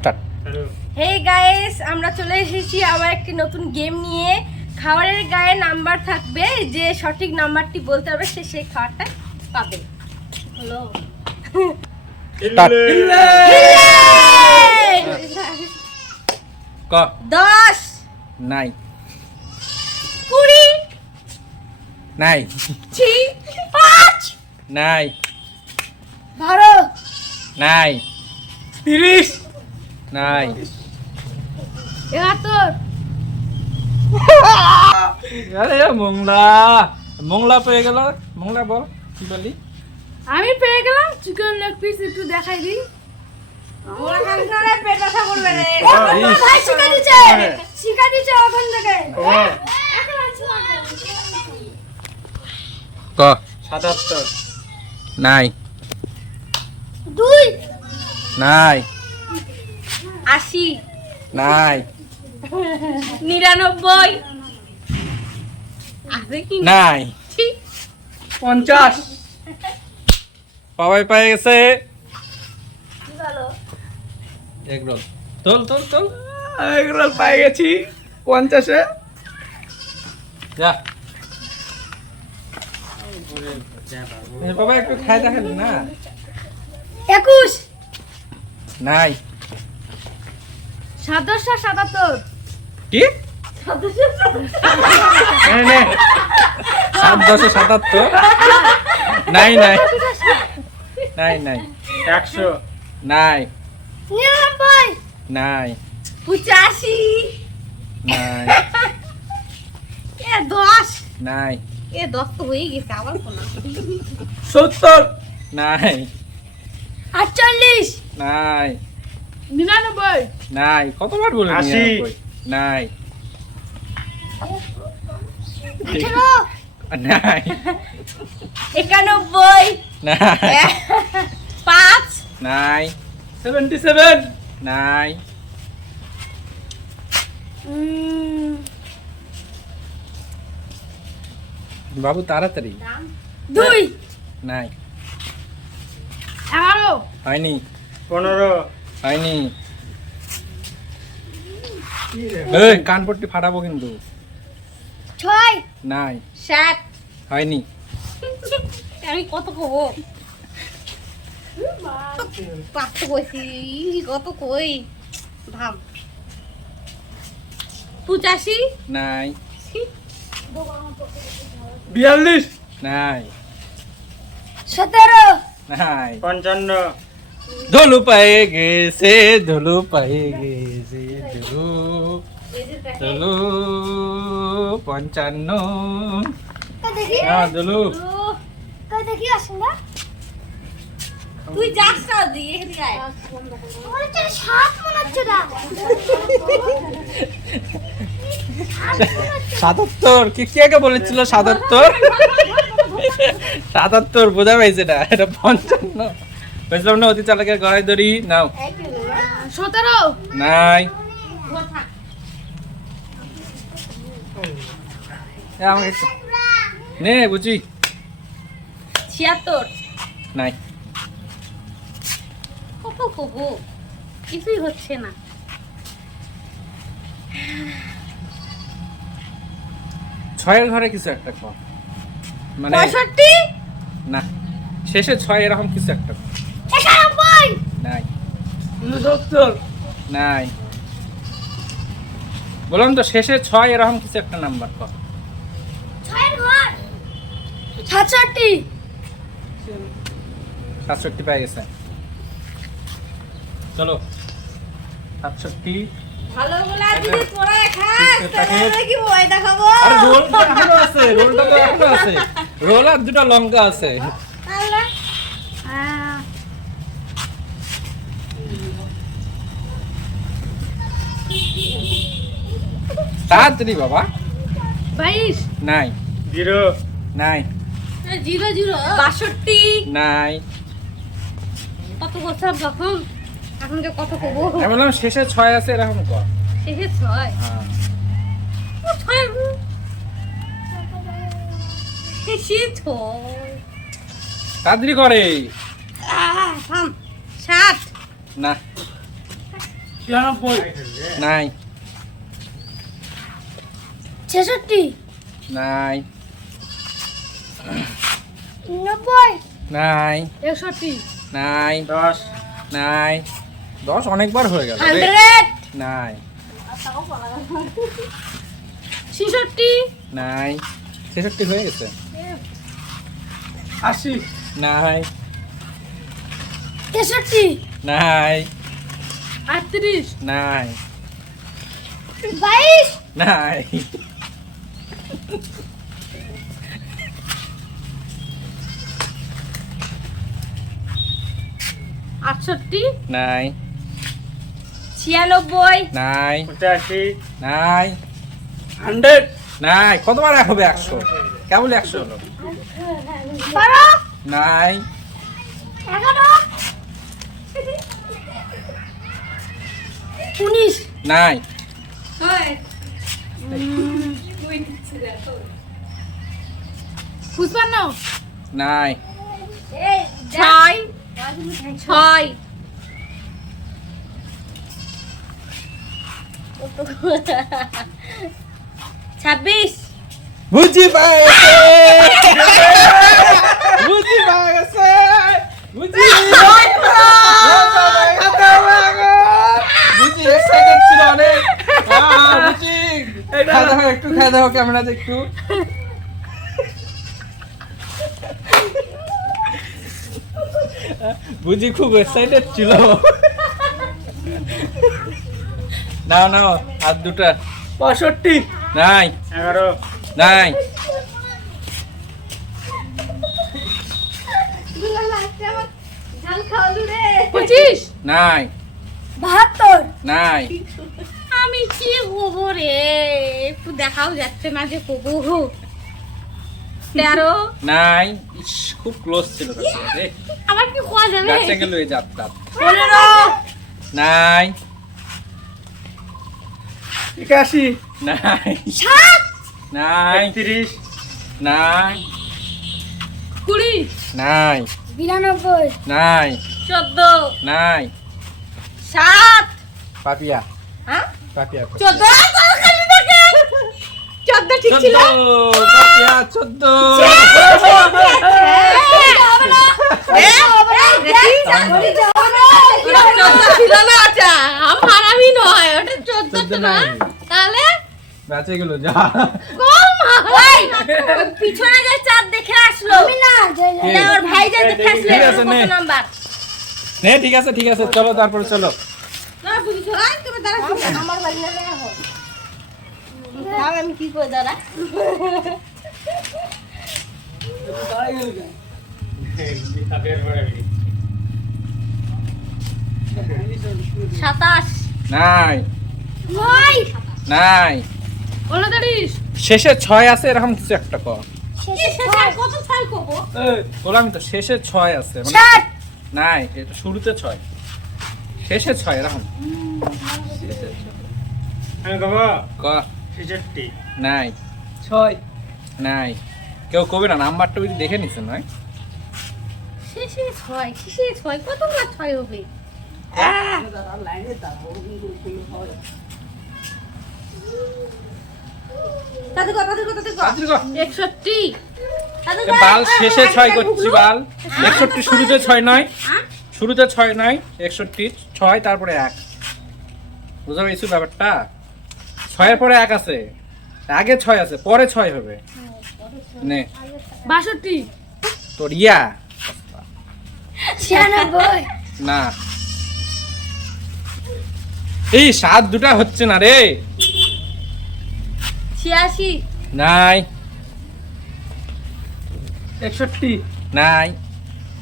Start. Hey guys, আমরা চলে এসেছি আবার একটি নতুন গেম নিয়ে। খাবারের গায়ে নাম্বার থাকবে, যে সঠিক নাম্বারটি বলতে পারবে সে সেই খাবারটা পাবে। হলো স্টার্ট। ক 10 নাই 20 নাই 5 নাই 12 নাই 30 নাই 71 আরে মোংলা মোংলা পেয়ে গেল। মোংলা বল কি বলি? আমি পেয়ে গেলাম চিকেন লেগ পিস। একটু দেখাই দিই। ওরা খানসারে পেট ব্যথা করবে রে। ভাই শিখা দিচ্ছে ওখান থেকে। ক 77 নাই 2 নাই 80 নাই 99 আছে কি নাই 50 পাওয়াই পাই গেছে। কি ভালো এগরোল তোল তোল তোল এগুলো পাই গেছি 50 এ। যা বাবা একটু খাই দেখেন না। 21 নাই 777 কি? 777 নাই নাই নাই নাই 100 নাই 99 নাই 85 নাই এ 10 নাই এ 10 তো হয়ে গেছে আবার কোন 70 নাই 48 নাই 99 নাই কতবার বলে 80 নাই 18 নাই 91 নাই 5 নাই 77 নাই বাবু তাড়াতাড়ি 2 নাই 11 হয়নি 15 হয়নি। এই কানপট্টি ফাটাবো কিন্তু। 6 নাই 7 হয়নি। আমি কত কবো পাঁচ কইছি কত কই ভাব 85 নাই 42 নাই 17 নাই 55 ধুলু পায়ে গেছে ধুলু পায়ে গেছে ধুলু ধুলু 55 দেখি হ্যাঁ ধুলু দেখি আসুন না তুই যাস না দিয়ে এদিকে আয় ওরে তো 7 মনে হচ্ছে না 77 কি কে বলেছিল 77 77 বোঝা পাইছে না, এটা 55 বুঝলাম না। অতি চালাকের গড়াই ধরি নাও 17 নাই এ আমাকে একটু- নে বুঝি 76 নাই কত কবো কিছুই হচ্ছে না। ছয়ের ঘরে কিছু একটা কম মানে 65 না শেষে 6 এরকম কিছু একটা কম। 91 নাই 69 নাই বললাম তো শেষে 6 এরকম কিছু একটা নাম্বার কম। 6 এর ঘর 66 67 পেয়ে গেছে। চলো 67 ভালো বলা দিদি তোরা খাস তাহলে কি ময়দা খাবো আরে রোল তো এখনো আছে, রোলটা তো এখনো আছে, রোল আর দুটো লঙ্কা আছে। আল্লাহ তাড়াতাড়ি বাবা 22 নাই 0 নাই 00 62 নাই কত বছর যখন এখন যে কত কবো আমি বললাম শেষে 6 আছে এরকম কর। শেষে 6 হ্যাঁ 6 শেষে 6 তাড়াতাড়ি করে 7 না 93 নাই 66 নাই 90 নাই 61 নাই 10 নাই 10 অনেকবার হয়ে গেল রে। 100 নাই 66 নাই 66 হয়ে গেছে 80 নাই 63 নাই 38 নাই 22 নাই 68 নাই 96 নাই 85 নাই 100 নাই কতবার হবে 100 কেবল 100 হলো 12 নাই 11 19 নাই পুষ্পান্ন নাই 6 6 26 বুঝি পাইছে বুঝি পাইছে বুঝি বুঝি এক্সাইটেড ছিল অনেক বুঝি খাওয়া দাওয়া একটু খাওয়া দাওয়া ক্যামেরাতে একটু বুঝি খুব এক্সাইটেড ছিল নাও নাও হাত দুটা 65 নাই 11 নাই ঝাল খাওয়ালু রে 25 নাই 72 নাই আমি কি হবো রে একটু দেখাও যাচ্ছে না যে কবু 13 নাই ইস, খুব ক্লোজ ছিল তার সাথে রে আমার কি খাওয়া যাবে গাছে গেল এই জাত তাত 15 নাই 81 নাই 7 নাই 31 নাই 20 নাই 92 নাই 14 নাই 7 পাপিয়া হ্যাঁ পাপিয়া 14 ঠিক ছিল পাপিয়া 14 বেঁচে গেল যা পিছনে যে চাঁদ দেখে আসলো না ওর ভাই যা দেখে আসলো ঠিক আছে, কত নে। নাম্বার নে ঠিক আছে চলো তারপরে চলো না বুঝছো আই তুমি দাঁড়া আমার বাড়ি না দেখো আমি কি কই দাঁড়া সাতাশ নাই নয় নাই 29 শেষে 6 আছে এরকম কিছু একটা কর কত ছয় কবো বললাম তো শেষে 6 আছে মানে 60 নাই এটা শুরুতে 6 শেষে 6 এরকম আমি কব ক 66 নাই 6 নাই কেউ কবে না নাম্বারটা ওই দেখে নিছে নয় শেষে ছয় কত না ছয় হবে দাদু কত তাড়াতাড়ি কর। 61 দাদু এ বাল শেষে 6 করছি বাল 61 শুরুতে 6 নয় শুরুতে 6 নয় 61 6 তারপরে 1 বুঝা পেয়েছো ব্যাপারটা 6 এর পরে 1 আছে আগে 6 আছে পরে 6 হবে নে 62 তোর ইয়া 96 না এই 7 দুটা হচ্ছে না রে 86 নাই 61 নাই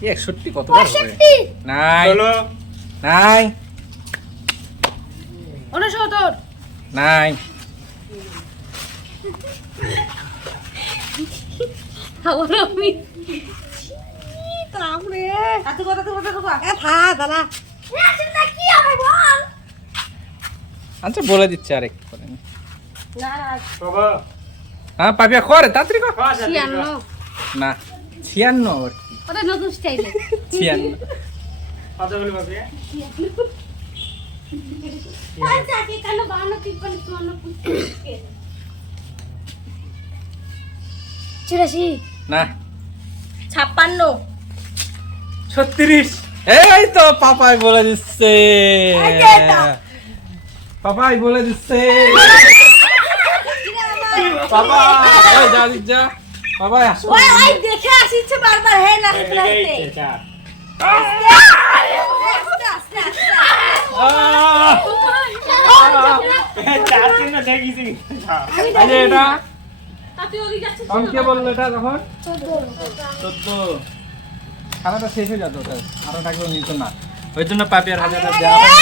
61 কতবার হবে 65 নাই 16 নাই 69 নাই আবার আমি তারপরে দাদা কি হবে বল আচ্ছা বলে দিচ্ছি আরেকটু করে না না কব হ্যাঁ পাপিয়া করে তাড়াতাড়ি কর 96 না 96 আবার কি ওটা নতুন স্টাইলে 96 কত বলি বাবা চুরাশি, না 56, 36 এই তো পাপাই বলে দিচ্ছে এই যে এটা। পাপাই বলে দিচ্ছে পাপা ওই যা দিক যা পাপাই আসো ওই ওই দেখে আসিচ্ছে বারবার হে নাচতে নাচতে। আস্তে আস্তে আস্তে আহ! দেখিছি আরে এটা তুই ওদিকে যাচ্ছিস তখন কে বললো এটা তখন 14 14 খানাটা শেষ হয়ে যেত ওটা আরো টাকা নিত না ওই জন্য পাপি আর হাজারটা দেওয়া হয় না।